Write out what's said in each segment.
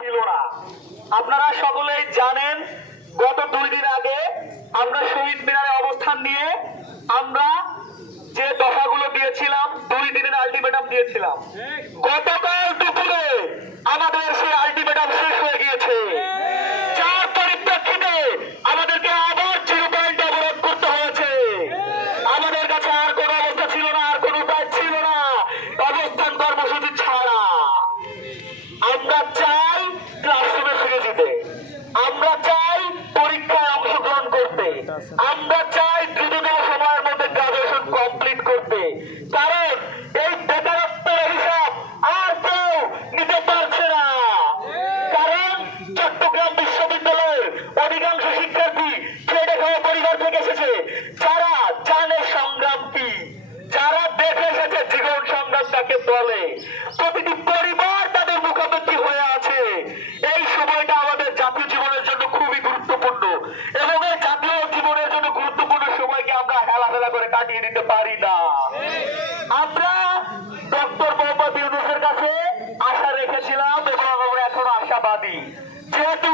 ছিল না। আপনারা সকলেই জানেন গত 2 দিন আগে আমরা শহীদ মিনারে অবস্থান নিয়ে আমরা যে দফাগুলো দিয়েছিলাম 2 দিনের আলটিমেটাম দিয়েছিলাম। গতকাল দুপুরে আমাদের সেই আলটিমেটাম শেষ হয়ে গিয়েছে, যার পরিপ্রেক্ষিতে আমাদেরকে আবার জিরো পয়েন্ট অবরোধ করতে হয়েছে। আমাদের কাছে আর কোনো অবস্থা ছিল না, আর কোনো উপায় ছিল না অবস্থান কর্মসূচি ছাড়া। আমরা চাই ক্লাসরুমে ফিরে যেতে, আমরা চাই পরীক্ষায় অংশগ্রহণ করতে, আমরা চাই দ্রুততম সময়ের মধ্যে গ্রাজুয়েশন কমপ্লিট করতে। কারণ এই বেকারত্বের হিসাব আর কেউ নিতে পারছে না। কারণ চট্টগ্রাম বিশ্ববিদ্যালয়ের অধিকাংশ শিক্ষার্থী খেটে খাওয়া পরিবার থেকে এসেছে, যারা জানে সংগ্রাম কি, যারা দেখে এসেছে জীবন সংগ্রাম কাকে বলে। প্রতিটি পরিবার তাদের মুখোমুখি হয়ে আছে। এই সময়টা আমাদের জাতীয় জীবনের জন্য খুবই গুরুত্বপূর্ণ, এবং এই জাতীয় জীবনের জন্য গুরুত্বপূর্ণ সময়কে আমরা হেলাফেলা করে কাটিয়ে দিতে পারি না। আমরা ডক্টর মোহাম্মদ ইউনূসের কাছে আশা রেখেছিলাম এবং আমরা এখনো আশাবাদী, যেহেতু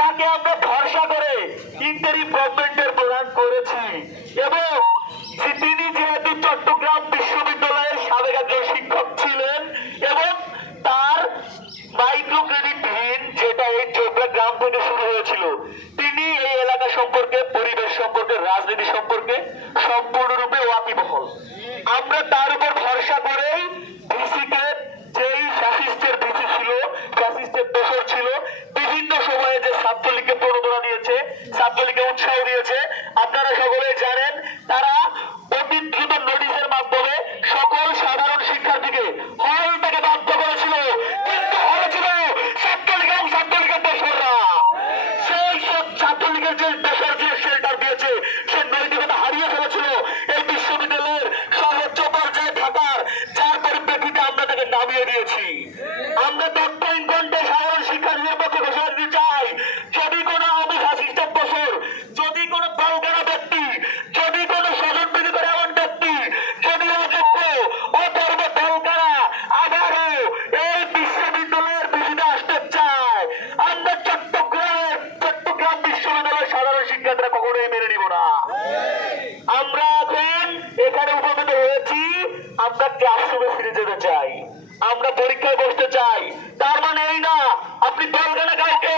তাকে আমরা ভরসা করে ইন্টারিম গভর্নমেন্টের প্রদান করেছি, এবং তিনি যেহেতু চট্টগ্রাম বিশ্ববিদ্যালয়ের সাবেক একজন শিক্ষক ছিলেন এবং তার মাইক্রো ক্রেডিট ঋণ যেটা এই চোপড়া গ্রাম থেকে শুরু হয়েছিল, তিনি এই এলাকা সম্পর্কে, পরিবেশ সম্পর্কে, রাজনীতি সম্পর্কে সম্পূর্ণরূপে ওয়াকিবহল। আমরা তার উপর ভরসা করেই ভিসিকে, যেই ফ্যাসিস্টের ভিসি ছিল, ফ্যাসিস্টের দোসর ছিল, বিভিন্ন সময়ে যে ছাত্রলীগকে প্রণোদনা দিয়েছে, ছাত্রলীগকে উৎসাহ দিয়েছে, আপনারা সকলেই জানেন। তারা অতি দ্রুত নোটিশের মাধ্যমে সকল সাধারণ শিক্ষার্থীকে হল থেকে বাধ্য করেছিল, কিন্তু হল ছিল ছাত্রলীগ এবং ছাত্রলীগের দোসররা। সেই ছাত্রলীগের যে দোসর যে শেল্টার দিয়েছে, সে নৈতিকতা হারিয়ে ফেলেছিল এই বিশ্ববিদ্যালয়ের সর্বোচ্চ পর্যায়ে থাকার, যার পরিপ্রেক্ষিতে আমরা তাকে নামিয়ে দিয়েছি। আমরা তৎকালীন কণ্ঠে সাধারণ শিক্ষার্থীদের পক্ষে ঘোষণা দিতে চাই, যদি কোনো আওয়ামী ফ্যাসিস্টের দোসর, যদি কোনো দলগাড়া ব্যক্তি, যদি কোনো স্বজনপ্রীতি করে এমন ব্যক্তি, যদি অযোগ্য অধর্ম দলগাড়া আবারও এই বিশ্ববিদ্যালয়ের ভিসিতে আসতে চায়, আমরা চট্টগ্রাম বিশ্ববিদ্যালয়ের সাধারণ শিক্ষার্থীরা কখনোই মেনে নিব না। আমরা এখন এখানে উপনীত হয়েছি, আমরা ক্লাসরুমে ফিরে যেতে চাই, আমরা পরীক্ষায় বসতে চাই। তার মানে এই না আপনি দলগাড়া কাউকে